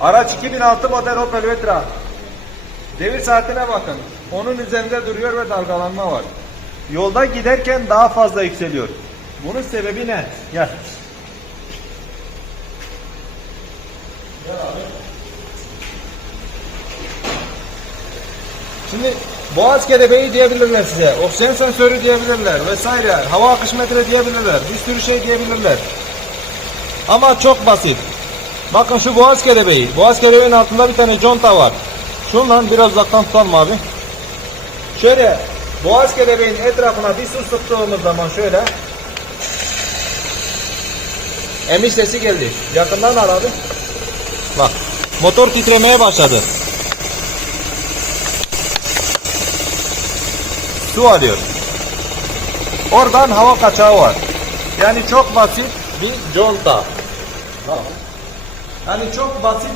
Araç 2006 model Opel Vectra. Devir saatine bakın. Onun üzerinde duruyor ve dalgalanma var. Yolda giderken daha fazla yükseliyor. Bunun sebebi ne? Gel. Şimdi boğaz kelebeği diyebilirler size. Oksijen sensörü diyebilirler vesaire. Hava akış metre diyebilirler. Bir sürü şey diyebilirler. Ama çok basit. Bakın şu boğaz kelebeği. Boğaz kelebeğin altında bir tane conta var. Şundan biraz uzaktan tutalım abi. Şöyle boğaz kelebeğin etrafına bir su sıktığımız zaman şöyle emiş sesi geldi. Yakından al abi. Bak motor titremeye başladı. Su alıyor. Oradan hava kaçağı var. Yani çok basit bir conta. Yani çok basit